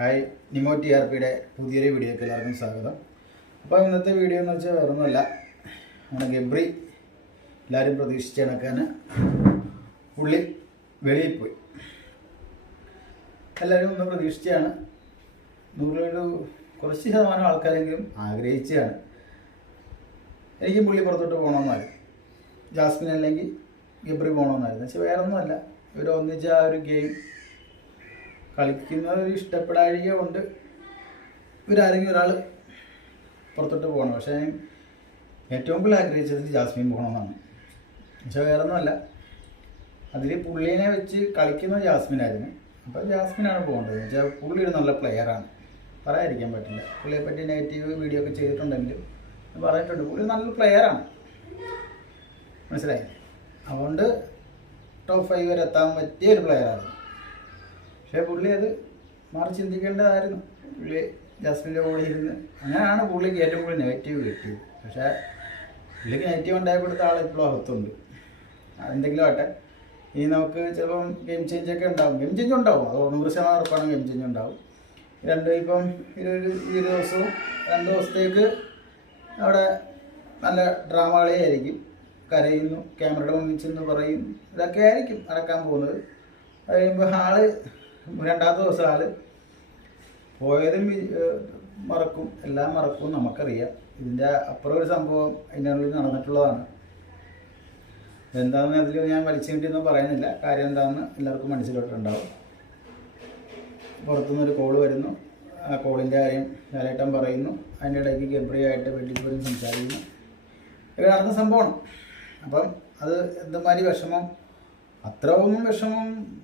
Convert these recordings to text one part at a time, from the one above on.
Hi നിമോ T R പിയുടെ പുതിയൊരു വീഡിയോക്ക് എല്ലാവർക്കും സ്വാഗതം. അപ്പോൾ ഇന്നത്തെ വീഡിയോ എന്ന് വെച്ചാൽ വേറൊന്നുമല്ല. നമ്മുടെ ഗബ്രി എല്ലാവരും പ്രതീക്ഷിച്ച കണക്കാൻ പുള്ളി വെളിയിൽ പോയി. എല്ലാവരും ഒന്ന് പ്രതീക്ഷിച്ചാണ് നൂറിലൊരു കുറച്ച് ശതമാനം ആൾക്കാരെങ്കിലും ആഗ്രഹിച്ചാണ് എനിക്കും പുള്ളി പുറത്തോട്ട് പോകണമെന്നായിരുന്നു. ജാസ്മിൻ അല്ലെങ്കിൽ ഗബ്രി പോകണമെന്നായിരുന്നു. പക്ഷേ വേറെ ഒന്നുമല്ല ഇവർ ഒന്നിച്ച ആ ഒരു ഗെയിം കളിക്കുന്ന ഒരു ഇഷ്ടപ്പെടാഴിക കൊണ്ട് ഇവരാരെങ്കിലും ഒരാൾ പുറത്തോട്ട് പോകണം. പക്ഷേ ഏറ്റവും കൂടുതൽ ആഗ്രഹിച്ചത് ജാസ്മിൻ പോകണമെന്നാണ്. പക്ഷേ വേറെ ഒന്നുമല്ല അതിൽ പുള്ളീനെ വെച്ച് കളിക്കുന്ന ജാസ്മിനായിരുന്നു. അപ്പോൾ ജാസ്മിനാണ് പോകേണ്ടത്. വെച്ചാൽ പുള്ളി ഒരു നല്ല പ്ലെയറാണ് പറയാതിരിക്കാൻ പറ്റില്ല. പുള്ളിയെ പറ്റി നെഗറ്റീവ് വീഡിയോ ഒക്കെ ചെയ്തിട്ടുണ്ടെങ്കിലും പറഞ്ഞിട്ടുണ്ട്. പുള്ളി നല്ല പ്ലെയറാണ് മനസ്സിലായി? അതുകൊണ്ട് ടോപ്പ് ഫൈവ് വരെ എത്താൻ പറ്റിയ ഒരു പ്ലെയറാണ് പക്ഷേ പുള്ളി അത് മാറി ചിന്തിക്കേണ്ടതായിരുന്നു. പുള്ളി ജാസ്മിന്റെ കൂടെ ഇരുന്ന് അങ്ങനെയാണ് പുള്ളിക്ക് ഏറ്റവും കൂടുതൽ നെഗറ്റീവ് കിട്ടിയത്. പക്ഷേ പുള്ളിക്ക് നെഗറ്റീവ് ഉണ്ടായി കൊടുത്ത ആൾ ഇപ്പോഴും അകത്തുണ്ട്. എന്തെങ്കിലും ആട്ടെ. ഇനി നമുക്ക് ചിലപ്പം ഗെയിം ചേഞ്ച് ഒക്കെ ഉണ്ടാവും. ഗെയിം ചേഞ്ച് ഉണ്ടാവും. അത് നൂറ് ശതമാനം ഉറപ്പാണ് ഗെയിം ചേഞ്ച് ഉണ്ടാവും. രണ്ട് ഇപ്പം ഇരുപത് ഈ ദിവസവും രണ്ട് ദിവസത്തേക്ക് അവിടെ നല്ല ഡ്രാമ കളിയായിരിക്കും. കരയുന്നു ക്യാമറയുടെ മുന്നിൽ ചെന്ന് പറയും. ഇതൊക്കെ ആയിരിക്കും നടക്കാൻ പോകുന്നത്. അത് കഴിയുമ്പോൾ ആൾ രണ്ടാമത്തെ ദിവസം ആൾ പോയതും മറക്കും. എല്ലാം മറക്കും നമുക്കറിയാം. ഇതിന്റെ അപ്പുറം ഒരു സംഭവം അതിന്റെ ഉള്ളിൽ നടന്നിട്ടുള്ളതാണ്. എന്താണെന്ന് അതിൽ ഞാൻ വലിച്ചു കിട്ടിയൊന്നും പറയുന്നില്ല. കാര്യം എന്താണെന്ന് എല്ലാവർക്കും മനസ്സിലോട്ടുണ്ടാവും. പുറത്തുനിന്നൊരു കോൾ വരുന്നു. ആ കോളിന്റെ കാര്യം ലാലേട്ടൻ പറയുന്നു. അതിന്റെ ഇടയ്ക്ക് ഗബ്രിയായിട്ട് വീട്ടിൽ പോലും സംസാരിക്കുന്നു. ഇത് നടന്ന സംഭവമാണ്. അപ്പം അത് എന്തുമാതിരി വിഷമം? അത്രയൊന്നും വിഷമം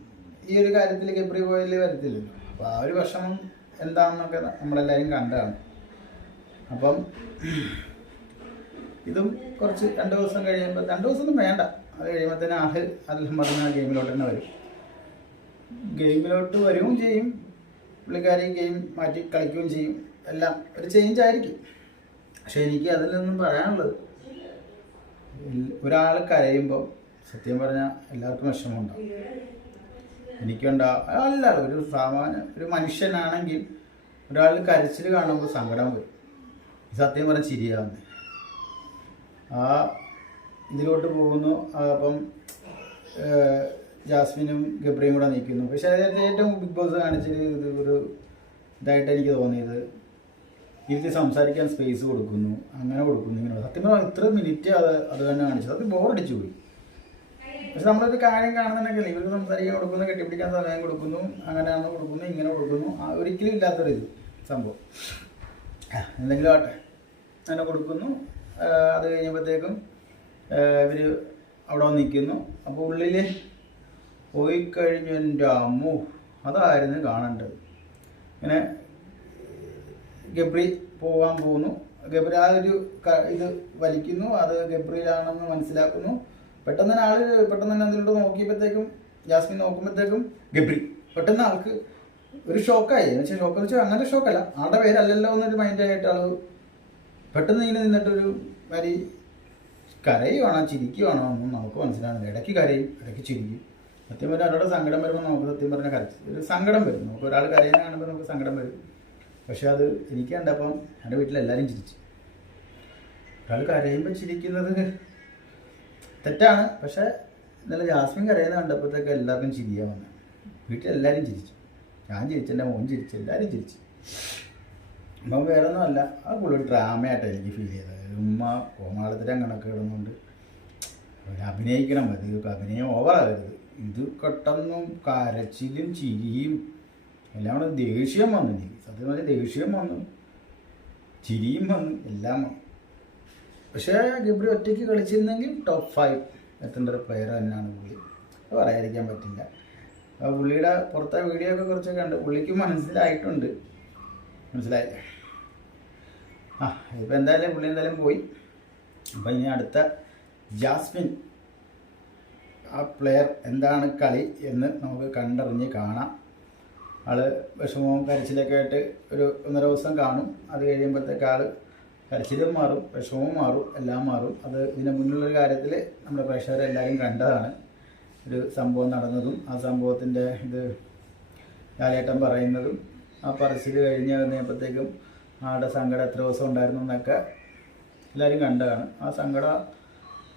ഈ ഒരു കാര്യത്തിൽ ഗബ്രി പോയാൽ വരത്തില്ലല്ലോ അപ്പോൾ ആ ഒരു വിഷമം എന്താണെന്നൊക്കെ നമ്മളെല്ലാവരും കണ്ടതാണ്. അപ്പം ഇതും കുറച്ച് രണ്ട് ദിവസം കഴിയുമ്പോൾ രണ്ട് ദിവസമൊന്നും വേണ്ട. അത് കഴിയുമ്പോൾ തന്നെ ആഹ് അതെല്ലാം പറഞ്ഞ ഗെയിമിലോട്ട് തന്നെ വരും. ഗെയിമിലോട്ട് വരികയും ചെയ്യും. പുള്ളിക്കാരി ഗെയിം മാറ്റി കളിക്കുകയും ചെയ്യും. എല്ലാം ഒരു ചേഞ്ച് ആയിരിക്കും. പക്ഷെ എനിക്ക് അതിൽ നിന്നും പറയാനുള്ളത് ഒരാൾ കരയുമ്പോൾ സത്യം പറഞ്ഞാൽ എല്ലാവർക്കും വിഷമമുണ്ടാവും. എനിക്കുണ്ടാവും അല്ല ഒരു സാമാന്യ ഒരു മനുഷ്യനാണെങ്കിൽ ഒരാൾ കരച്ചിൽ കാണുമ്പോൾ സങ്കടം വരും. സത്യം പറഞ്ഞാൽ ചിരിയാവുന്നത് ആ ഇതിലോട്ട് പോകുന്നു. അപ്പം ജാസ്മിനും ഗബ്രിയും കൂടെ നിൽക്കുന്നു. പക്ഷെ അതിനകത്ത് ഏറ്റവും ബിഗ് ബോസ് കാണിച്ചൊരു ഇത് ഒരു ഇതായിട്ട് എനിക്ക് തോന്നിയത്. ഇരുത്തി സംസാരിക്കാൻ സ്പേസ് കൊടുക്കുന്നു. അങ്ങനെ കൊടുക്കുന്നു ഇങ്ങനെ. സത്യം പറഞ്ഞാൽ ഇത്ര മിനിറ്റ് അത് അത് തന്നെ കാണിച്ചത്. അത് ബോറടിച്ചു പോയി. പക്ഷെ നമ്മളൊരു കാര്യം കാണുന്നുണ്ടെങ്കിൽ ഇവർക്ക് സംസാരിക്കാൻ കൊടുക്കുന്നു കെട്ടിപ്പിടിക്കാൻ സമയം കൊടുക്കുന്നു അങ്ങനെയാണ് കൊടുക്കുന്നു ഇങ്ങനെ കൊടുക്കുന്നു ആ ഒരിക്കലും ഇല്ലാത്തൊരു ഇത് സംഭവം എന്തെങ്കിലും ആട്ടെ അങ്ങനെ കൊടുക്കുന്നു. അത് കഴിഞ്ഞപ്പോഴത്തേക്കും ഇവർ അവിടെ നിൽക്കുന്നു. അപ്പോൾ ഉള്ളിൽ പോയി കഴിഞ്ഞു എന്റെ അമ്മു. അതായിരുന്നു കാണേണ്ടത്. ഇങ്ങനെ ഗബ്രി പോകാൻ പോകുന്നു. ഗബ്രി ആ ഒരു ഇത് വലിക്കുന്നു. അത് ഗബ്രിയിലാണെന്ന് മനസ്സിലാക്കുന്നു. പെട്ടെന്ന് തന്നെ ആൾ പെട്ടെന്ന് തന്നെ അതിലോട്ട് നോക്കിയപ്പോഴത്തേക്കും ജാസ്മിൻ നോക്കുമ്പോഴത്തേക്കും ഗബ്രി. പെട്ടെന്ന് ആൾക്ക് ഒരു ഷോക്കായി. എന്ന് വെച്ചാൽ ഷോക്ക് വെച്ചാൽ അങ്ങനെ ഷോക്കല്ല. ആളുടെ പേരല്ലല്ലോ എന്നൊരു മൈൻഡായിട്ട് ആൾ പെട്ടെന്ന് ഇങ്ങനെ നിന്നിട്ടൊരു വരി കരയുവാണോ ചിരിക്കുവാണോ ഒന്നും നമുക്ക് മനസ്സിലാകുന്നില്ല ഇടയ്ക്ക് കരയും ഇടയ്ക്ക് ചിരിക്കും സത്യം പറഞ്ഞാൽ ഒരാളുടെ സങ്കടം വരുമ്പോൾ നമുക്ക് സത്യം പറഞ്ഞാൽ കരച്ച് ഒരു സങ്കടം വരും. നമുക്ക് ഒരാൾ കരയുന്ന കാണുമ്പോൾ നമുക്ക് സങ്കടം വരും. പക്ഷെ അത് എനിക്ക് കണ്ടപ്പം എന്റെ വീട്ടിലെല്ലാവരും ചിരിച്ചു. ഒരാൾ കരയുമ്പോൾ ചിരിക്കുന്നത് തെറ്റാണ്. പക്ഷെ ഇന്നലെ ജാസ്മിൻ കരയുന്ന കണ്ടപ്പോഴത്തേക്ക് എല്ലാവർക്കും ചിരിയാ വന്നത് വീട്ടിലെല്ലാവരും ചിരിച്ചു. ഞാൻ ചിരിച്ചു എന്റെ മോൻ ചിരിച്ചു എല്ലാവരും ചിരിച്ചു. അപ്പം വേറെ ഒന്നുമല്ല ആ കൂടുതൽ ഡ്രാമയായിട്ടാണ് എനിക്ക് ഫീൽ ചെയ്തത്. ഉമ്മ കോമാളത്തിൽ അങ്ങനെയൊക്കെ ഇടുന്നുണ്ട് അഭിനയിക്കണം. മതി അഭിനയം ഓവറാകരുത് ഇത് പെട്ടെന്നും കരച്ചിലും ചിരിയും എല്ലാം കൂടെ ദേഷ്യം വന്നു എനിക്ക്. സത്യം പറഞ്ഞാൽ ദേഷ്യം വന്നു. ചിരിയും വന്നു. എല്ലാം വന്നു. പക്ഷേ ഗിബ്രി ഒറ്റയ്ക്ക് കളിച്ചിരുന്നെങ്കിൽ ടോപ്പ് ഫൈവ് എത്തേണ്ട ഒരു പ്ലെയർ തന്നെയാണ് പുള്ളി. പറയാതിരിക്കാൻ പറ്റില്ല. അപ്പോൾ പുള്ളിയുടെ പുറത്തെ വീഡിയോ ഒക്കെ കുറച്ചൊക്കെ ഉണ്ട് പുള്ളിക്ക് മനസ്സിലായിട്ടുണ്ട്. മനസ്സിലായി. ആ ഇപ്പം എന്തായാലും പുള്ളി എന്തായാലും പോയി. അപ്പം ഇനി അടുത്ത ജാസ്മിൻ ആ പ്ലെയർ എന്താണ് കളി എന്ന് നമുക്ക് കണ്ടറിഞ്ഞ് കാണാം. ആൾ വിഷമവും കരച്ചിലൊക്കെ ആയിട്ട് ഒരു ഒന്നര ദിവസം കാണും. അത് കഴിയുമ്പോഴത്തേക്ക് ആൾ കരച്ചിലും മാറും വിഷമവും മാറും എല്ലാം മാറും. അത് ഇതിന് മുന്നിലുള്ള കാര്യത്തിൽ നമ്മുടെ പ്രേക്ഷകരെല്ലാവരും കണ്ടതാണ്. ഒരു സംഭവം നടന്നതും ആ സംഭവത്തിന്റെ ഇത് ലാലേട്ടൻ പറയുന്നതും ആ പറച്ചിൽ കഴിഞ്ഞ് കഴിഞ്ഞപ്പോഴത്തേക്കും ആളുടെ സങ്കടം എത്ര ദിവസം ഉണ്ടായിരുന്നു എന്നൊക്കെ എല്ലാവരും കണ്ടതാണ്. ആ സങ്കടം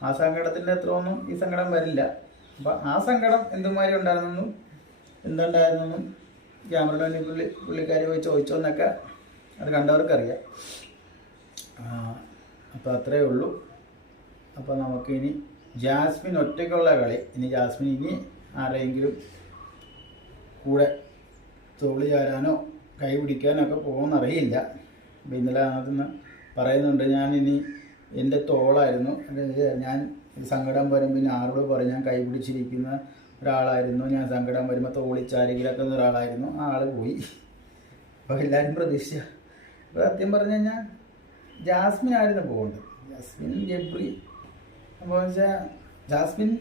ആ സങ്കടത്തിന്റെ എത്ര ഒന്നും ഈ സങ്കടം വരില്ല. അപ്പം ആ സങ്കടം എന്തുമാതിരി ഉണ്ടായിരുന്നെന്നും എന്തുണ്ടായിരുന്നെന്നും ക്യാമറയുടെ പുള്ളി പുള്ളിക്കാരി പോയി ചോദിച്ചോ എന്നൊക്കെ അത് കണ്ടവർക്കറിയാം. അപ്പോൾ അത്രയേ ഉള്ളൂ. അപ്പോൾ നമുക്കിനി ജാസ്മിൻ ഒറ്റയ്ക്കുള്ള കളി. ഇനി ജാസ്മിൻ ഇനി ആരെങ്കിലും കൂടെ തോളി ചാരാനോ കൈ പിടിക്കാനോ ഒക്കെ പോകുമെന്നറിയില്ല. അപ്പം ഇന്നലെ അതിന് പറയുന്നുണ്ട് ഞാൻ ഇനി എന്റെ തോളായിരുന്നു. ഞാൻ സങ്കടം വരും. പിന്നെ ആരോട് പറയും ഞാൻ കൈ പിടിച്ചിരിക്കുന്ന ഒരാളായിരുന്നു. ഞാൻ സങ്കടം വരുമ്പോൾ തോളി ചാരി കിടക്കുന്ന ഒരാളായിരുന്നു. ആ ആൾ പോയി. അപ്പോൾ എല്ലാവരും പ്രതീക്ഷിച്ച അപ്പോൾ സത്യം പറഞ്ഞു കഴിഞ്ഞാൽ ജാസ്മിൻ ആയിരുന്നു പോകേണ്ടത് ജാസ്മിൻ ജബ്രി അപ്പോൾ വെച്ചാൽ ജാസ്മിൻ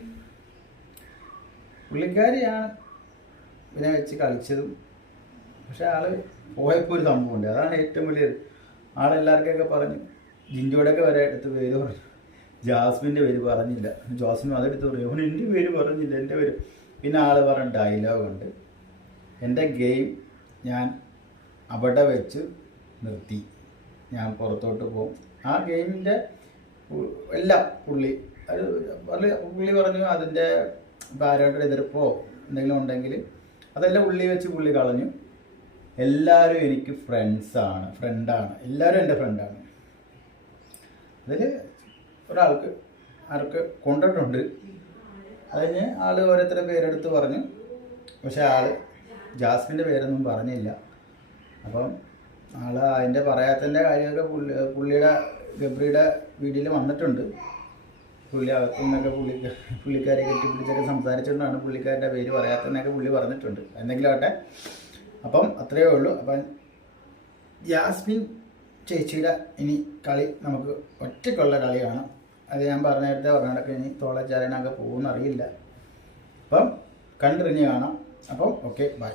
പുള്ളിക്കാരിയാണ് ഇതിനെ വെച്ച് കളിച്ചതും. പക്ഷെ ആൾ പോയപ്പോൾ ഒരു സംഭവമുണ്ട് അതാണ് ഏറ്റവും വലിയ ആളെല്ലാവർക്കൊക്കെ പറഞ്ഞു ജിൻജോടൊക്കെ വരെ എടുത്ത് പേര് പറഞ്ഞു. ജാസ്മിന്റെ പേര് പറഞ്ഞില്ല. ജാസ്മിൻ അതെടുത്ത് പറയും അവൻ എന്റെ പേര് പറഞ്ഞില്ല. എന്റെ പേര് പിന്നെ ആൾ പറഞ്ഞ ഡയലോഗുണ്ട് എന്റെ ഗെയിം ഞാൻ അവിടെ വെച്ച് നിർത്തി. ഞാൻ പുറത്തോട്ട് പോകും. ആ ഗെയിമിന്റെ എല്ലാം പുള്ളി അത് പുള്ളി പറഞ്ഞു അതിന്റെ ഭാര്യയുടെ എതിർപ്പോ എന്തെങ്കിലും ഉണ്ടെങ്കിൽ അതെല്ലാം ഉള്ളി വെച്ച് പുള്ളി കളഞ്ഞു. എല്ലാവരും എനിക്ക് ഫ്രണ്ട്സാണ് ഫ്രണ്ടാണ് എല്ലാവരും എന്റെ ഫ്രണ്ടാണ് അതിൽ ഒരാൾക്ക് ആർക്ക് കൊണ്ടിട്ടുണ്ട്. അതിന് ആൾ ഓരോരുത്തരുടെ പേരെടുത്ത് പറഞ്ഞു. പക്ഷെ ആൾ ജാസ്മിന്റെ പേരൊന്നും പറഞ്ഞില്ല. അപ്പം ആൾ അതിന്റെ പറയാത്തതിന്റെ കാര്യമൊക്കെ പുള്ളി പുള്ളിയുടെ ഗബ്രിയുടെ വീഡിയോയിൽ വന്നിട്ടുണ്ട്. പുള്ളി അകത്തു നിന്നൊക്കെ പുള്ളി പുള്ളിക്കാരെ കെട്ടിപ്പിടിച്ചൊക്കെ സംസാരിച്ചുകൊണ്ടാണ് പുള്ളിക്കാരുടെ പേര് പറയാത്തതെന്നൊക്കെ പുള്ളി പറഞ്ഞിട്ടുണ്ട്. എന്തെങ്കിലും ആട്ടെ അപ്പം അത്രയേ ഉള്ളൂ. അപ്പം യാസ്മിൻ ചേച്ചിയുടെ ഇനി കളി നമുക്ക് ഒറ്റയ്ക്കുള്ള കളിയാണ് അത് ഞാൻ പറഞ്ഞ നേരത്തെ പറഞ്ഞിടക്ക് ഇനി തോളച്ചാരനൊക്കെ പോകുമെന്നറിയില്ല അപ്പം കണ്ടിറിഞ്ഞ് കാണാം. അപ്പം ഓക്കെ ബൈ.